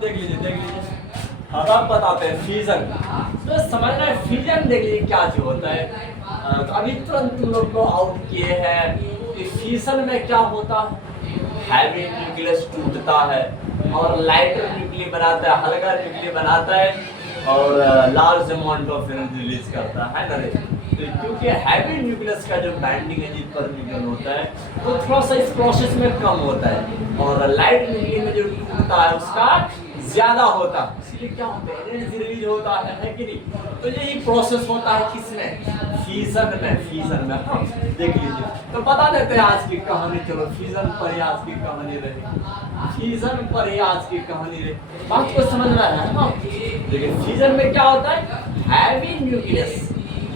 देख लीजिए। अब आप बताते हैं फ्यूजन। तो समझना है फ्यूजन, देख लीजिए क्या चीज होता है। तो अभी तुरंत तुम लोग को आउट किए हैं कि फ्यूजन में क्या होता है, हैवी न्यूक्लियस टूटता है और लाइटर न्यूक्लियस बनाता है, हल्का न्यूक्लियस बनाता है और large amount of energy release करता है ना रे। तो क्योंकि हैवी न्यूक्लियस का जो बाइंडिंग है जिस पर न्यूक्लियन होता है वो थोड़ा सा इस प्रोसेस में कम होता है और लाइट न्यूक्लियस में जो टूटता है उसका ज्यादा होता है, इसलिए क्या होता है एनर्जी रिलीज होता है कि नहीं। तो यही प्रोसेस होता है किसमें, फ्यूजन में। हाँ देख लीजिए, तो बता देते हैं आज की कहानी। चलो फ्यूजन पर ही आज की कहानी रही, फ्यूजन पर ही आज की कहानी रही। बात को समझ रहा है। हाँ देखिए फ्यूजन में क्या होता है, हैवी न्यूक्लियस,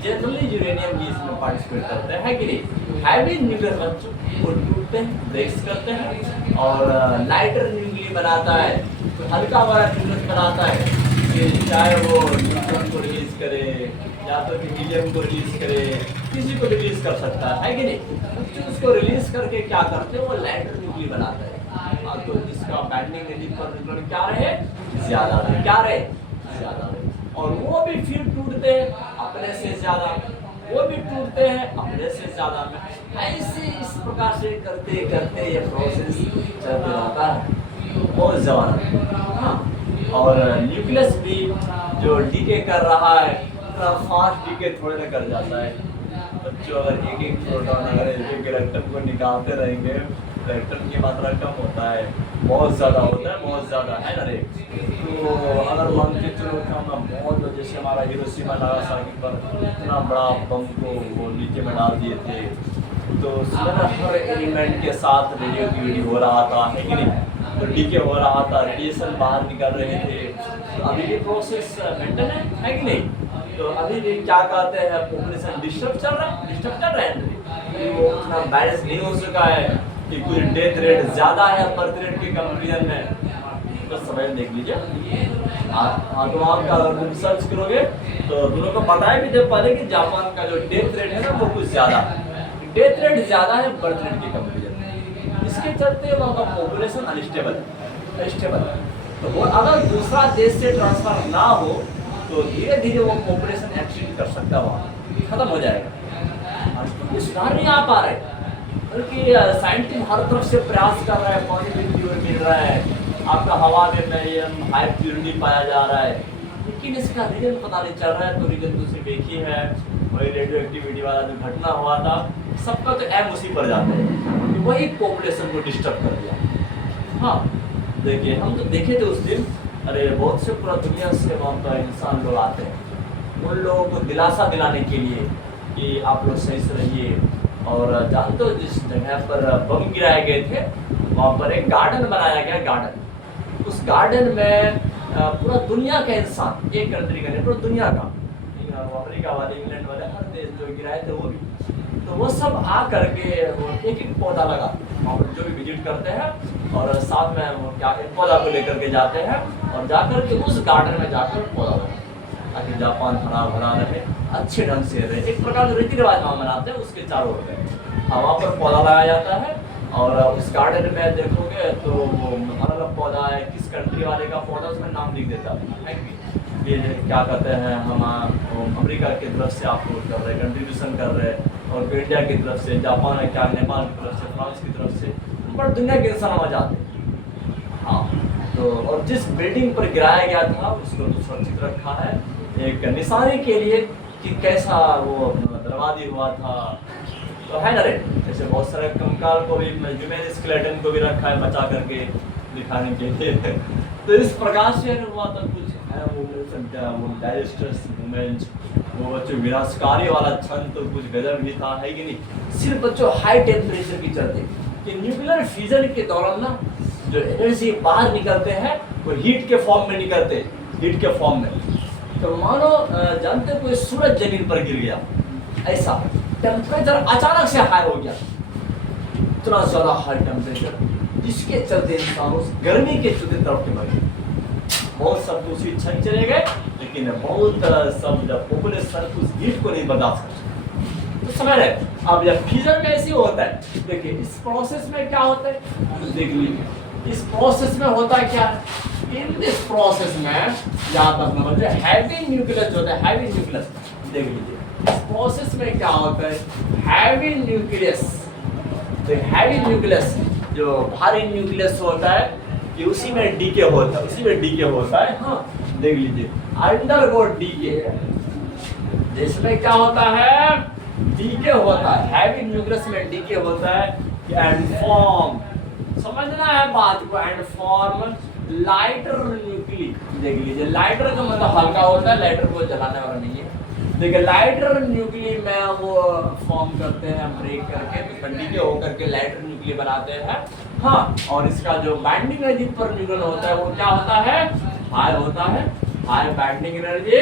जनरली यूरेनियम भी इसमें पार्टिसिपेट करते हैं कि नहीं। हैवी न्यूक्लियस बच्चों वो टूटते हैं, ब्रेक्स करते हैं और लाइटर न्यूक्लियस बनाता है, तो हल्का वाला न्यूक्लियस बनाता है कि चाहे वो न्यूट्रॉन को रिलीज करे या तो हीलियम को रिलीज करे, किसी को रिलीज कर सकता है कि नहीं। तो उसको रिलीज करके क्या करते हैं, वो लाइटर न्यूक्लियस बनाता है। तो जिसका बाइंडिंग एनर्जी पर न्यूट्रॉन क्या रहे, ज्यादा रहे, क्या रहे, ज्यादा रहे। और वो भी फिर टूटते हैं अपने से ज्यादा, वो भी टूटते हैं अपने से ज्यादा में। ऐसे इस प्रकार से करते करते ये प्रोसेस चलते रहता है बहुत ज्यादा। हाँ और न्यूक्लियस भी जो डीके कर रहा है उतना फास्ट डीके थोड़े ना कर जाता है बच्चों। अगर एक एक प्रोटॉन अगर एक इलेक्ट्रॉन को निकालते रहेंगे, इलेक्ट्रॉन की मात्रा कम होता है, बहुत ज़्यादा होता है, बहुत ज़्यादा है ना रे। तो अगर मान के चलो कि हम बहुत, जैसे हमारा हिरोशिमा नागासाकी पर इतना बड़ा बम को वो नीचे में डाल दिए थे, तो उसमें हर एलिमेंट के साथ रेडियो एक्टिविटी हो रहा था है कि नहीं, तो डीके हो रहा था, रेडिएशन बाहर निकल रहे थे। तो अभी भी प्रोसेस मेंटेन है कि नहीं। तो अभी भी क्या कहते हैं, पॉपुलेशन डिस्टर्ब चल रहा है, वो उतना बैलेंस नहीं हो सका है कि कुछ डेथ रेट ज़्यादा है बर्थ रेट के कंपेरिजन में। तो समझ देख लीजिए। हाँ तो आपका अगर सर्च करोगे तो दोनों को पता है कि जब पहले कि जापान का जो डेथ रेट है ना वो कुछ ज़्यादा है, डेथ रेट ज़्यादा है बर्थ रेट के कंपेरिजन में। इसके चलते वहाँ का पॉपुलेशन अनस्टेबल है। तो वो अगर दूसरा देश से ट्रांसफर ना हो तो धीरे धीरे वो पॉपुलेशन एक्सीड कर सकता है, वहाँ खत्म हो जाएगा। कुछ सुधार नहीं आ पा रहे, बल्कि साइंटिस्ट हर तरफ से प्रयास कर रहा है, पानी भी प्योर मिल रहा है, आपका हवा में मेरियम हाई प्योरिटी पाया जा रहा है, लेकिन इसका रीजन पता नहीं चल रहा है। तो रीजन तो सिर्फ एक ही है, वही रेडियो एक्टिविटी वाला जो घटना हुआ था, सबका तो एम उसी पर जाते हैं कि वही पॉपुलेशन को डिस्टर्ब कर दिया। हाँ देखिए हम तो देखे थे उस दिन, अरे बहुत से पूरा दुनिया से वहाँ पर इंसान लोग आते हैं उन लोगों को दिलासा दिलाने के लिए कि आप लोग सही से रहिए। और जानते हो जिस जगह पर बम गिराए गए थे वहाँ पर एक गार्डन बनाया गया, गार्डन। उस गार्डन में पूरा दुनिया का इंसान, एक कंट्री का नहीं पूरा दुनिया का, अमेरिका वाले, इंग्लैंड वाले, हर देश जो गिराए थे वो भी, तो वो सब आ करके एक एक पौधा लगा वहाँ पर जो भी विजिट करते हैं और साथ में वो क्या एक पौधा को लेकर के जाते हैं और जाकर के उस गार्डन में जाकर पौधा लगा ताकि जापान हरा भरा रहे, अच्छे ढंग से रहे। एक प्रकार का रीति रिवाज वहाँ मनाते हैं उसके चारों ओर में। वहाँ पर पौधा लगाया जाता है और उस गार्डन में देखोगे तो वो अलग अलग पौधा है, किस कंट्री वाले का पौधा उसमें नाम लिख देता है कि ये क्या कहते हैं हम अमेरिका की तरफ से आप लोग कर रहे हैं, कंट्रीब्यूशन कर रहे हैं, और इंडिया की तरफ से, जापान है क्या, नेपाल की तरफ से, फ्रांस की तरफ से, बट दुनिया के इंसान वहाँ जाते हैं। हाँ तो और जिस बिल्डिंग पर गिराया गया था उसको तो सुरक्षित रखा है एक निशानी के लिए कि कैसा वो बर्बादी हुआ था। तो है ना रे, जैसे बहुत सारे कंकाल को भी, ह्यूमन स्केलेटन को भी रखा है बचा करके दिखाने के लिए। तो इस प्रकार से हुआ था कुछ है वो डायजेस्टर्स मूवमेंट, वो बच्चों विनाशकारी वाला क्षण तो कुछ गजब ही था है कि नहीं। सिर्फ बच्चों हाई टेम्परेचर की चलते कि न्यूक्लियर फ्यूजन के दौरान ना जो एनर्जी बाहर निकलते हैं वो हीट के फॉर्म में निकलते, हीट के फॉर्म में। तो मानो जानते कोई सूरज जमीन पर गिर गया, ऐसा टेम्परेचर अचानक से हाई हो गया, इतना ज्यादा हाई टेम्परेचर जिसके चलते इंसान उस गर्मी के चलते तरफ के मर गए। बहुत सब तो उसी क्षण चले गए, लेकिन बहुत सब जब पॉपुलेशन उस हीट को नहीं बर्दाश्त कर सकते। तो समझ रहे अब जब फ्यूजन में ऐसे होता है, देखिए इस प्रोसेस में क्या होता है देख लीजिए। इस प्रोसेस में होता क्या है, इन दिस प्रोसेस में याद रखना बच्चे हैवी न्यूक्लियस होता है, हैवी न्यूक्लियस देख लीजिए। इस प्रोसेस में क्या होता है, हैवी न्यूक्लियस, तो हैवी न्यूक्लियस जो भारी न्यूक्लियस होता है कि उसी में डीके होता है, उसी में डीके होता है। हाँ देख लीजिए अंडरगो डीके, जिसमें क्या होता है, डीके होता है, हैवी न्यूक्लियस में डीके होता है एंड फॉर्म, समझना है बात को, एंड फॉर्म लाइटर न्यूक्ली। देख लीजिए लाइटर का मतलब हल्का होता है, लाइटर को जलाने वाला नहीं है। देखिए लाइटर न्यूक्ली में वो फॉर्म करते हैं ब्रेक करके, तो डीके होकर के लाइटर न्यूक्ली बनाते हैं। हाँ और इसका जो बाइंडिंग एनर्जी पर न्यूक्लियन होता है वो क्या होता है, हाई होता है, high binding energy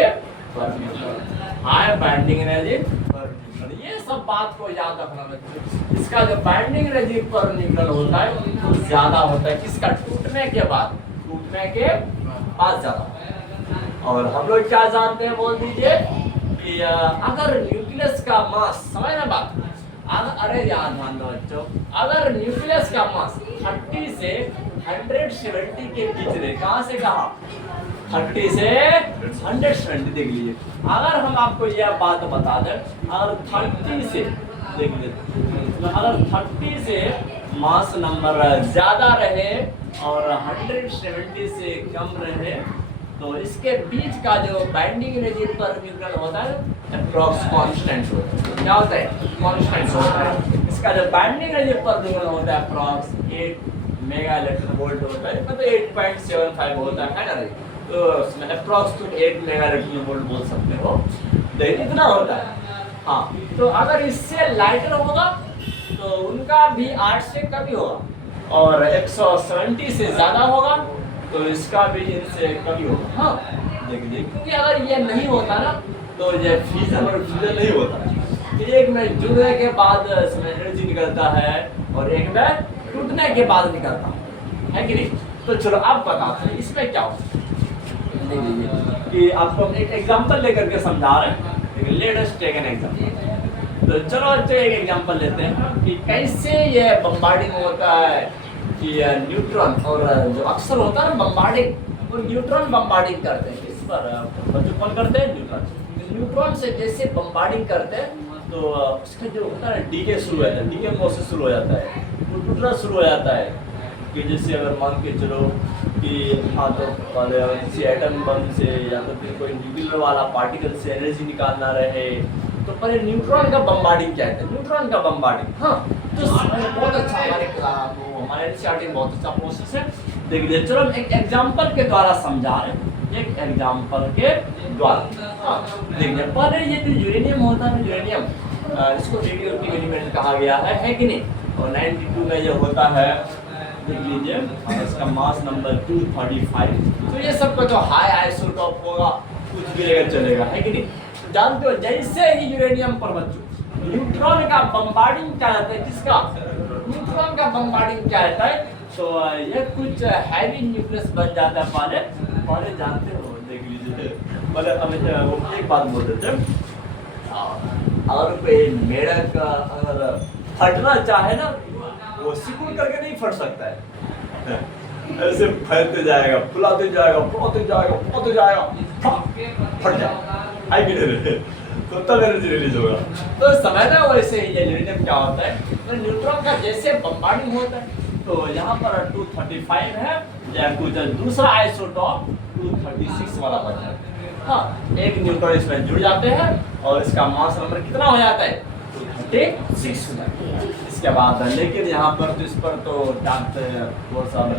per nucleon, high binding energy per nucleon. ये सब बात को याद रखना है। इसका जो बाइंडिंग एनर्जी पर न्यूक्लियन होता है वो ज्यादा होता है, किसका, टूटने के बाद, टूटने के बाद ज्यादा। और हम लोग क्या जानते हैं बोल दीजिए कि अगर न्यूक्लियस का मास, समझ ना बात, अरे याद मान दो बच्चों, अगर न्यूक्लियस का मास 30 से 170 के बीच रहे, कहाँ से कहा, 30 से 170, देख लीजिए। अगर हम आपको यह बात बता दें, अगर 30 से, देख लीजिए, अगर 30 से मास नंबर ज्यादा रहे और 170 से कम रहे, तो इसके बीच का जो बाइंडिंग एनर्जी पर न्यूक्लियन होता है अप्रॉक्स कांस्टेंट होता है। क्या होता है, कांस्टेंट होता है। इसका जो बाइंडिंग एनर्जी पर न्यूक्लियन होता है अप्रॉक्स 8 मेगा इलेक्ट्रॉन वोल्ट होता है, मतलब 8.75 होता है ना, तो उसमें अप्रॉक्स 8 मेगा इलेक्ट्रॉन वोल्ट बोल सकते हो, तो इतना होता है। हाँ तो अगर इससे लाइटर होगा तो उनका भी 8 से कम ही होगा, और 170 से ज्यादा होगा तो इसका भी इनसे कम ही होगा। हाँ देख लीजिए, क्योंकि अगर ये नहीं होता ना तो ये फ्यूजन और फ्यूजन नहीं होता। एक में जुड़ने के बाद इसमें एनर्जी निकलता है और एक में टूटने के बाद निकलता है कि नहीं। तो चलो अब बताते हैं इसमें क्या होता है। देख लीजिए कि आपको हम एक एग्जांपल लेकर के समझा रहे हैं, let us take an example. तो चलो अच्छा एक एग्जांपल लेते हैं कि कैसे ये बम्बार्डिंग होता है कि न्यूट्रॉन, और जो अक्सर होता है ना बम्बार्डिंग, वो न्यूट्रॉन बम्बार्डिंग करते हैं, इस पर बच्चों कौन करते हैं, न्यूट्रॉन। न्यूट्रॉन से जैसे बम्बार्डिंग करते हैं तो उसका जो होता है डीके शुरू हो जाता है, डीके प्रोसेस शुरू हो जाता है, तो टूटना शुरू हो जाता है। कि जैसे अगर मान के चलो कि हाँ तो किसी एटम बम से या तो फिर कोई न्यूक्लियर वाला पार्टिकल से एनर्जी निकालना रहे, तो पहले न्यूट्रॉन का बम्बार्डिंग क्या है, न्यूट्रॉन का बम्बार्डिंग। हाँ तो बहुत अच्छा, हमारे एनसीईआरटी में बहुत अच्छा प्रोसेस है। देख लीजिए चलो हम एक एग्जांपल के द्वारा समझा रहे हैं, एक एग्जांपल के द्वारा। हाँ देखिए पहले ये जो यूरेनियम होता है, यूरेनियम इसको रेडियोएक्टिव एलिमेंट कहा गया है कि नहीं। और 92 में ये होता है, देख लीजिए इसका मास नंबर 235। तो ये सबका जो हाई आइसोटॉप होगा कुछ भी लेकर चलेगा, है कि नहीं। जानते हो जैसे ही यूरेनियम पर बच्चों न्यूट्रॉन का बम्बार्डिंग क्या रहता है, किसका, न्यूट्रॉन का बम्बार्डिंग क्या रहता है, तो ये कुछ हैवी न्यूक्लियस बन जाता है। पहले जानते हो, देख लीजिए पहले अब वो एक बात बोल देते हैं, अगर कोई मेढक अगर फटना चाहे ना, वो सिकुड़ करके नहीं फट सकता है, ऐसे फैलते जाएगा, फुलाते जाएगा, फुलाते जाएगा, फुलाते जाएगा, फट जाएगा, आई भी नहीं, तो तब एनर्जी रिलीज होगा। तो समझना वैसे ही यूरेनियम क्या होता है, तो न्यूट्रॉन का जैसे बम्बार्डिंग होता है, तो यहाँ पर 235 है, या कुछ दूसरा आइसोटॉप 236 वाला बचा है। हाँ एक न्यूट्रॉन इसमें जुड़ जाते हैं और इसका मास नंबर कितना हो जाता है, 236 हो जाता है। इसके बाद लेकिन यहाँ पर तो इस पर तो चार्ट वो सब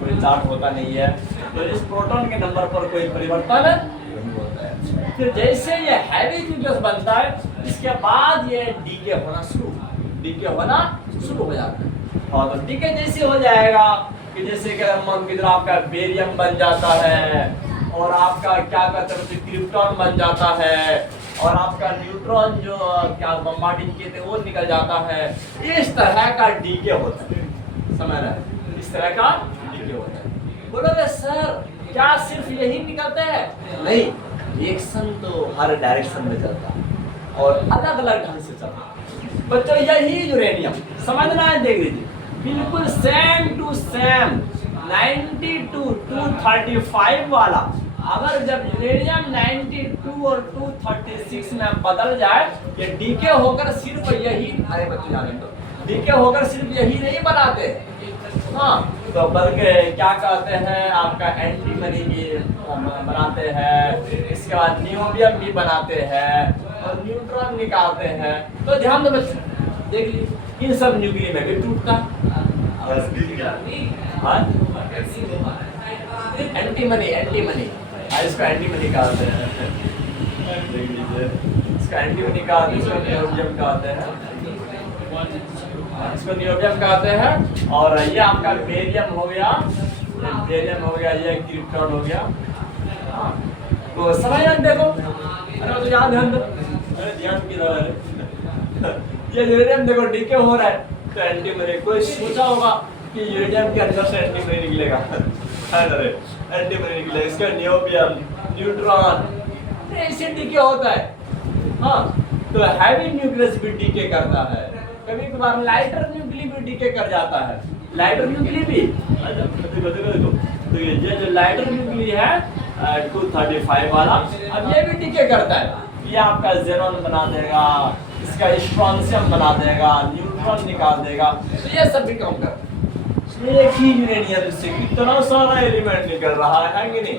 कोई चार्ट होता नहीं है, तो इस प्रोटॉन के नंबर पर कोई परिवर्तन नहीं होता है। फिर जैसे ये हैवी न्यूक्लियस बनता है, इसके बाद ये डीके होना शुरू हो जाता है। और तो डीके जैसे हो जाएगा कि जैसे कि मान के आपका बेरियम बन जाता है, और आपका क्या कहते हैं क्रिप्टॉन बन जाता है, और आपका न्यूट्रॉन जो क्या बम्बार्डिंग किए थे वो निकल जाता है। इस तरह का डीके होता है, समझ रहे हैं, इस तरह का डीके होता है। बोलोगे सर क्या सिर्फ यही निकलता है, नहीं, रिएक्शन तो हर डायरेक्शन में चलता है और अलग अलग ढंग से चलता है। बच्चों यही यूरेनियम समझना है, देख लीजिए बिल्कुल सेम टू सेम 90 टू 235 वाला। अगर जब यूरेनियम 92 और 236 में बदल जाए, ये डीके होकर सिर्फ यही, अरे बच्चे जाने दो, डीके होकर सिर्फ यही नहीं बनाते, हाँ, तो बल्कि क्या कहते हैं आपका एंटीमनी भी बनाते हैं, इसके बाद नियोबियम भी बनाते हैं और न्यूट्रॉन निकालते हैं। तो ध्यान दो बच्चों, देख लीजिए इन सब न्यूक्लियर में भी टूटता एंटीमनी, इसका एंटीमनी कहते हैं, देख लीजिए इसका एंटीमनी कहते हैं, इसको नियोबियम कहते हैं, इसको नियोबियम कहते हैं। और ये आपका बेरियम हो गया, ये क्रिप्टॉन हो गया। तो समझ देखो, अरे तो याद ध्यान दो, अरे ध्यान किधर ये यूरेनियम देखो डीके हो रहा है, तो एंटीमनी, कोई सोचा होगा कि यूरेनियम के अंदर से एंटीमनी निकलेगा, एंटीमनी निकलेगा, इसका नियोबियम, न्यूट्रॉन, ऐसे डीके होता है। हाँ, तो हैवी न्यूक्लियस भी डीके करता है, कभी कभार लाइटर न्यूक्लियस भी डीके कर जाता है, लाइटर न्यूक्लियस भी, तो ये जो लाइटर न्यूक्लियस है 235 वाला, अब ये भी डीके करता है, ये आपका जेनॉन बना देगा, इसका स्ट्रॉन्शियम बना देगा, न्यूट्रॉन निकाल देगा, तो ये सब भी काम करता है। एक ही यूरेनियम से कितना सारा एलिमेंट निकल रहा है कि नहीं,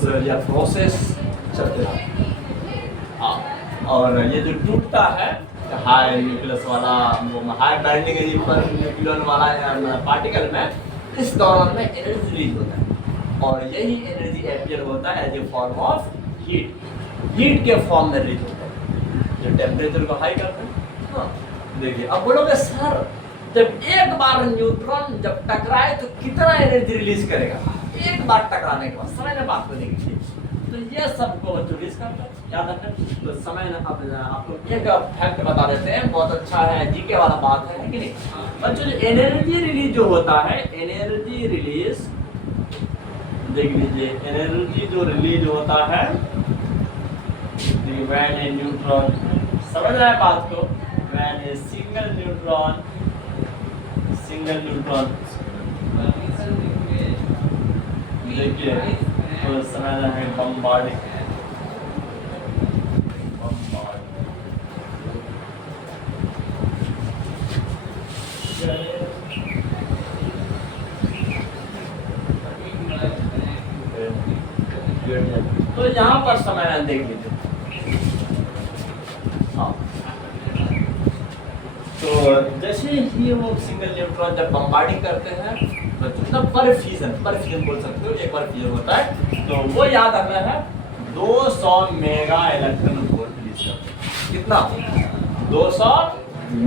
तो यह प्रोसेस चलते रहा। और ये जो टूटता है हाई न्यूक्लियस वाला, high binding energy per nucleon वाला पार्टिकल में, इस दौरान में एनर्जी रिलीज होता है और यही एनर्जी अपीयर होता है as a form of heat के फॉर्म में रिलीज होता है, जो टेम्परेचर को हाई करता है। हाँ, देखिए अब बोलोगे सर जब एक बार न्यूट्रॉन जब टकराए तो कितना एनर्जी रिलीज करेगा, एक बार टकराने के बाद, समय ने बात को देखिए, तो ये सबको रिलीज करता है, याद रखना। तो समय ने आपको एक फैक्ट बता देते हैं, बहुत अच्छा है, जीके वाला बात है कि नहीं बच्चों। जो एनर्जी रिलीज जो होता है, एनर्जी रिलीज देख लीजिए, एनर्जी जो रिलीज होता है when a neutron, समझ रहा है बात को, when a single neutron देखिए तो समझना है बम्बार्ड, तो यहाँ पर समय देख लीजिए। हाँ, तो जैसे ही वो सिंगल न्यूट्रॉन जब बम्बार्डिंग करते हैं, मतलब परफ्यूजन बोल सकते हो, एक बार फ्यूजन होता है, तो वो याद रखना है 200 मेगा इलेक्ट्रॉन वोल्ट रिलीज करते हैं। कितना? 200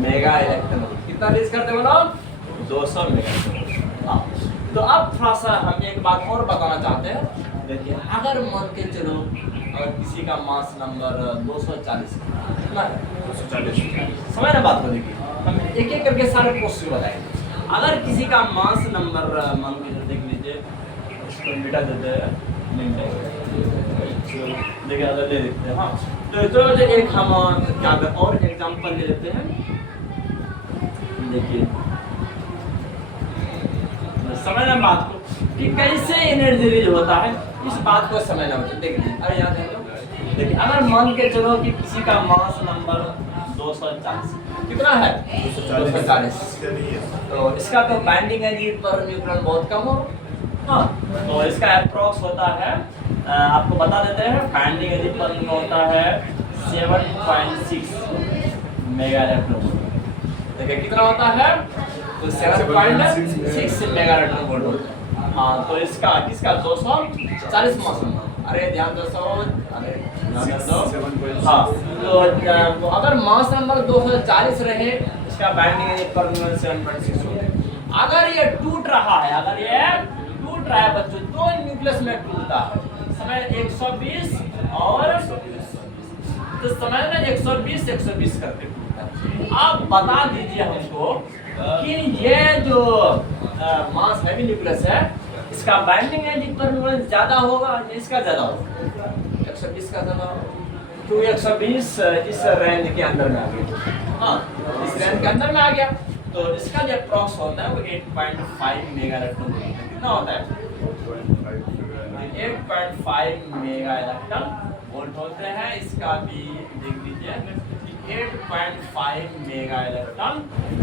मेगा इलेक्ट्रॉन वोल्ट, कितना रिलीज करते बोलो? 200 मेगा। हाँ, तो अब थोड़ा सा हम एक बात और बताना चाहते हैं। देखिए अगर मान के चलो अगर किसी का मास नंबर 240 कितना है, 240, समझ ना बात को। देखिए हम एक एक करके सारे प्रोसेस बताएंगे। अगर किसी का मास नंबर मान के देख लीजिए, इसको मिटा देते हैं, देखिए अगर ले लेते हैं। हाँ, तो चलो एक हम क्या और एग्जांपल ले लेते हैं। देखिए समझना बात को कि कैसे एनर्जी रिलीज होता है, इस बात को समझना होता है। देखिए अरे याद है, देखिए अगर मान के चलो कि किसी का मास नंबर 240 कितना है, 240, तो इसका तो बाइंडिंग एनर्जी पर न्यूट्रॉन बहुत कम हो। हाँ, तो इसका अप्रोक्स होता है, आपको बता देते हैं, बाइंडिंग एनर्जी पर होता है 7.6 मेगा इलेक्ट्रॉन। देखिए कितना होता है, तो 7.6 मेगा इलेक्ट्रॉन वोल्ट होता है। हाँ, तो इसका किसका 240 मास नंबर, अरे ध्यान दो, अरे हाँ, तो अगर मास नंबर 240 रहे, इसका बाइंडिंग एनर्जी पर 7.6 होता है। अगर ये टूट रहा है, बच्चों, दो न्यूक्लियस में टूटता है, समय 120 और तो समय ना 120 करके टूटता है। आप बता दीजिए हमको कि ये जो मास हैवी न्यूक्लियस है, इसका बाइंडिंग एनर्जी पर ज्यादा होगा, इसका ज्यादा होगा, 120 का ज्यादा होगा, तो 120 इस रेंज के अंदर में आ गया। हाँ, इस रेंज के अंदर में आ गया। तो इसका जो अप्रॉक्स होता है वो 8.5 मेगा इलेक्ट्रॉन वोल्ट है। कितना होता है? 8.5 मेगा इलेक्ट्रॉन वोल्ट होते हैं। इसका भी देख लीजिए 8.5 मेगा इलेक्ट्रॉन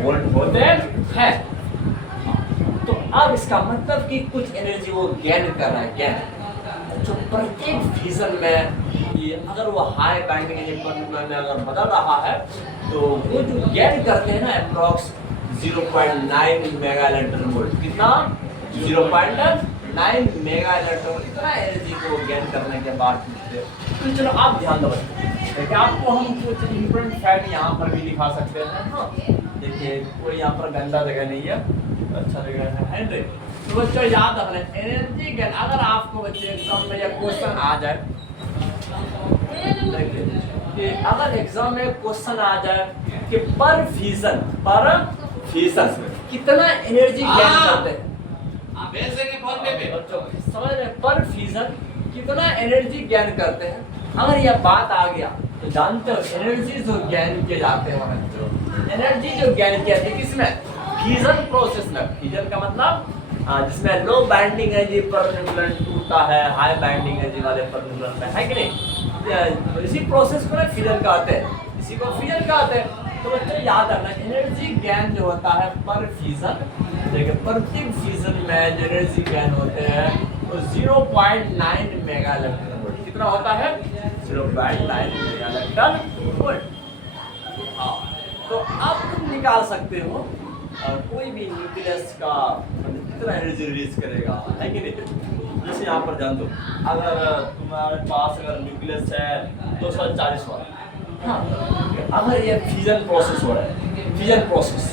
वोल्ट होते हैं। तो अब इसका मतलब कि कुछ एनर्जी वो गेन कर रहा है, गेन जो प्रत्येक फ्यूजन में ये अगर वो हाई बाइंडिंग एनर्जी में अगर बदल रहा है तो वो जो गेन करते हैं ना अप्रॉक्स 0.9 मेगा इलेक्ट्रॉन वोल्ट। कितना? 0.9 मेगा इलेक्ट्रॉन वोल्ट। इतना एनर्जी को गेन करने के बाद तो चलो आप ध्यान दो देखिए, आपको हम कुछ इंपॉर्टेंट फैक्ट यहाँ पर भी दिखा सकते हैं। हाँ देखिए, कोई यहाँ पर गंदा जगह नहीं है, अच्छा जगह है ना। तो बच्चों याद रखना एनर्जी गेन, अगर आपको बच्चे एग्जाम में यह क्वेश्चन आ जाए, देखिए कि अगर एग्जाम में क्वेश्चन आ जाए कि पर फ्यूजन कितना एनर्जी गेन करते हैं, बच्चों समझ रहे हैं? पर फ्यूजन कितना एनर्जी गेन करते हैं, अगर यह बात आ गया तो जानते हो एनर्जी जो गेन किए जाते हैं बच्चों, एनर्जी जो गेन किया जाती है किसमें? फ्यूजन प्रोसेस में। फ्यूजन का मतलब जिसमें लो बाइंडिंग एनर्जी पर न्यूक्लियन टूटता है, हाई बाइंडिंग एनर्जी वाले पर न्यूक्लियन में, है कि नहीं? इसी प्रोसेस को ना फ्यूजन कहते हैं, इसी को फ्यूजन कहते हैं। तो बच्चों याद रखना एनर्जी गेन जो होता है पर फ्यूजन, देखिए प्रत्येक फ्यूजन में जो एनर्जी गेन होते हैं तो 0.9 मेगा इलेक्ट्रॉन वोल्ट। कितना होता है? 0.9 मेगा इलेक्ट्रॉन वोल्ट। हाँ, तो अब तुम निकाल सकते हो कोई भी न्यूक्लियस का कितना एनर्जी रिलीज करेगा, है कि नहीं? जैसे यहाँ पर जान दो, अगर तुम्हारे पास अगर न्यूक्लियस है 240 वाट, हाँ अगर ये फ्यूजन प्रोसेस हो रहा है, फ्यूजन प्रोसेस,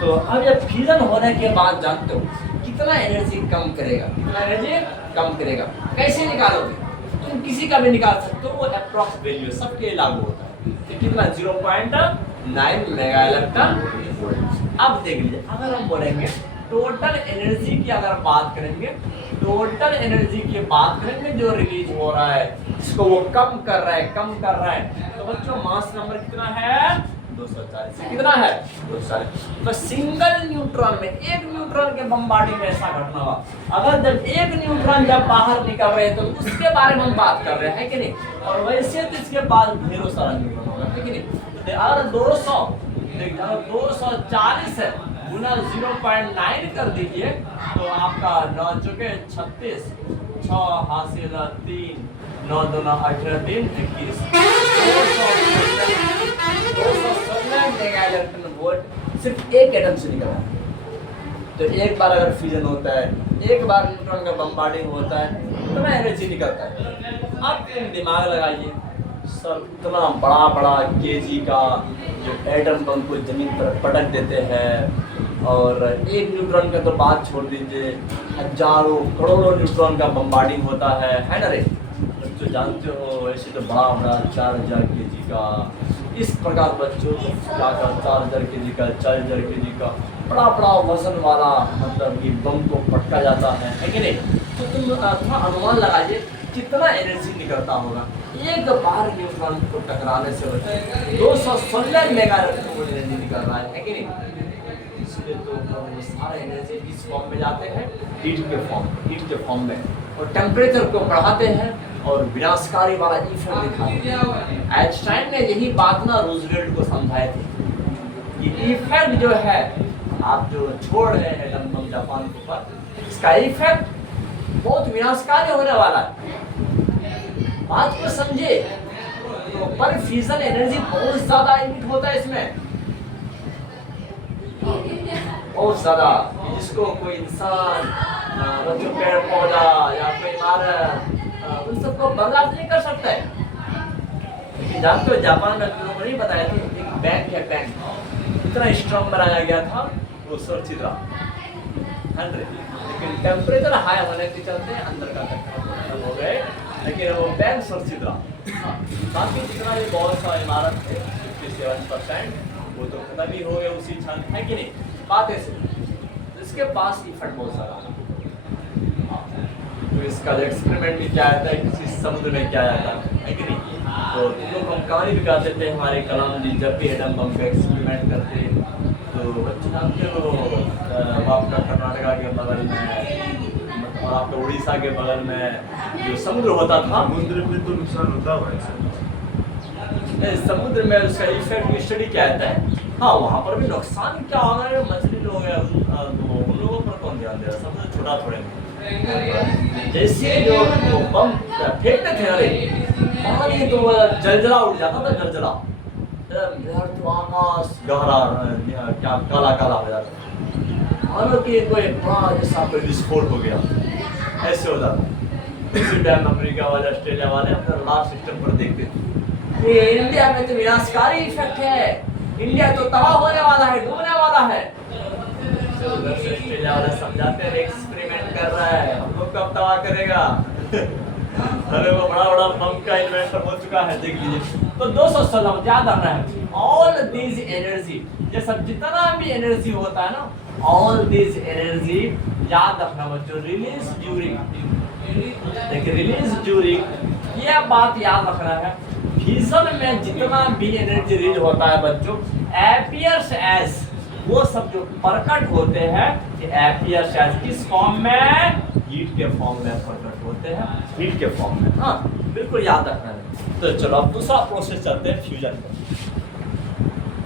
तो अब ये फ्यूजन होने के बाद जानते हो कितना एनर्जी कम करेगा, कितना एनर्जी कम करेगा। कैसे निकालोगे? तुम किसी का भी निकाल सकते हो, वो अप्रॉक्स वैल्यू सबके लागू होता है। तो कितना? 0.9 मेगा इलेक्ट्रॉन वोल्ट। अब देख लीजिए, अगर हम बोलेंगे टोटल एनर्जी की अगर बात करेंगे, टोटल एनर्जी की बात करेंगे जो रिलीज हो रहा है, जिसको वो कम कर रहा है, तो बच्चों मास नंबर कितना है? 240। कितना है? 240। तो सिंगल न्यूट्रॉन में, एक न्यूट्रॉन के बमबार्डिंग में ऐसा घटना हुआ। अगर जब एक न्यूट्रॉन जब बाहर निकल रहे हैं तो उसके बारे में हम बात कर रहे हैं, है कि नहीं? और वैसे तो इसके बाद ढेरों सारा न्यूट्रॉन होगा, है कि नहीं? अगर 240 है गुना 0.9 कर दीजिए तो आपका 9 चुके 36, 6 हासिल 3, 9 दूना 18, 3 21, 216 मेगा इलेक्ट्रॉन वोल्ट सिर्फ एक एटम से निकला। तो एक बार अगर फ्यूजन होता है, एक बार न्यूट्रॉन का बमबार्डिंग होता है, इतना एनर्जी निकलता है। अब तुम दिमाग लगाइए, सर इतना बड़ा केजी का जो एटम बम को जमीन पर पटक देते हैं, और एक न्यूट्रॉन का तो बात छोड़ दीजिए, हजारों करोड़ों न्यूट्रॉन का बमबार्डिंग होता है ना रे? बच्चों जानते हो ऐसे तो बड़ा 4000 केजी का, इस प्रकार बच्चों क्या 4000 केजी का, 4000 केजी का बड़ा वजन वाला मतलब कि बम को पटका जाता है कि नहीं? तो तुम थोड़ा अनुमान लगाइए कितना एनर्जी निकलता होगा। एक बार न्यूट्रॉन को टकराने से 216 मेगा एनर्जी निकल रहा है कि नहीं? इसलिए तो वो सारा एनर्जी इस फॉर्म में जाते हैं, हीट के फॉर्म में, और टेम्परेचर को बढ़ाते हैं और विनाशकारी वाला इफेक्ट दिखाते हैं। आइंस्टाइन ने यही बात ना रूजवेल्ट को समझाए थे। ये इफेक्ट जो है आप जो छोड़ रहे हैं एटम बम जापान के ऊपर, इसका इफेक्ट बहुत विनाशकारी होने वाला है। बात को समझे तो पर फ्यूजन एनर्जी बहुत ज्यादा इमिट होता है इसमें, बहुत ज्यादा, जिसको कोई इंसान मतलब पेड़ पौधा या कोई इमारत उन सबको बर्दाश्त नहीं कर सकता है। लेकिन जानते हो जापान में तुम लोगों को नहीं बताया था, एक बैंक है, बैंक इतना स्ट्रॉन्ग बनाया गया था वो सुरक्षित रहा 100, लेकिन टेम्परेचर हाई होने के चलते अंदर का खत्म हो गए, लेकिन वो बैंक सुरक्षित रहा। बाकी जितना भी बहुत सा इमारत थे 57% वो तो खत्म ही हो गए उसी क्षण, है कि नहीं? बात ऐसे इसके पास इफेक्ट बहुत सारा। तो इसका जो एक्सपेरिमेंट भी किया जाता है किसी समुद्र में किया जाता है कि नहीं? तो लोग हम कहानी भी कहते थे, हमारे कलाम जी जब भी एटम बम का एक्सपेरिमेंट करते तो तो बच्चे जानते हो आपका कर्नाटका के बगल में मतलब आपका उड़ीसा के बगल में जो समुद्र होता था, समुद्र में तो नुकसान होता हुआ समुद्र में उसका इफेक्ट स्टडी क्या आता है। हाँ, वहाँ पर भी नुकसान क्या होगा, मछली लोग हैं तो उन लोगों पर कौन ध्यान दे रहा, समुद्र छोटा थोड़े। जैसे जो बम फेंकते थे, अरे पानी तो जलजला उठ जाता था, जलजला तो आकाश गहरा क्या काला काला हो जाता, मानो कि कोई बड़ा जैसा कोई विस्फोट हो गया, ऐसे हो जाता। इसी टाइम अमेरिका वाले, ऑस्ट्रेलिया वाले अपना रडार सिस्टम पर देखते थे ये इंडिया में तो विनाशकारी इफेक्ट है, इंडिया तो तबाह होने वाला है, डूबने वाला है। ऑस्ट्रेलिया वाले समझाते हैं एक्सपेरिमेंट कर रहा है, हम लोग कब तबाह करेगा। अरे वो बड़ा बड़ा बम का इन्वेंटर हो चुका है, देख लीजिए। तो 200 साल याद रखना है, ऑल दीज एनर्जी, ये सब जितना भी एनर्जी होता है ना, ऑल दीज एनर्जी याद रखना बच्चों, रिलीज ड्यूरिंग, देखिए रिलीज ड्यूरिंग, ये बात याद रखना है। फ्यूजन में जितना भी एनर्जी रिलीज होता है बच्चों, एपियर्स एज, वो सब जो प्रकट होते हैं, एपियर्स एज किस फॉर्म में, हीट के फॉर्म में प्रकट होते हैं, हीट के फॉर्म में। हाँ बिल्कुल याद रखना है। तो चलो अब दूसरा प्रोसेस चलते हैं फ्यूजन में।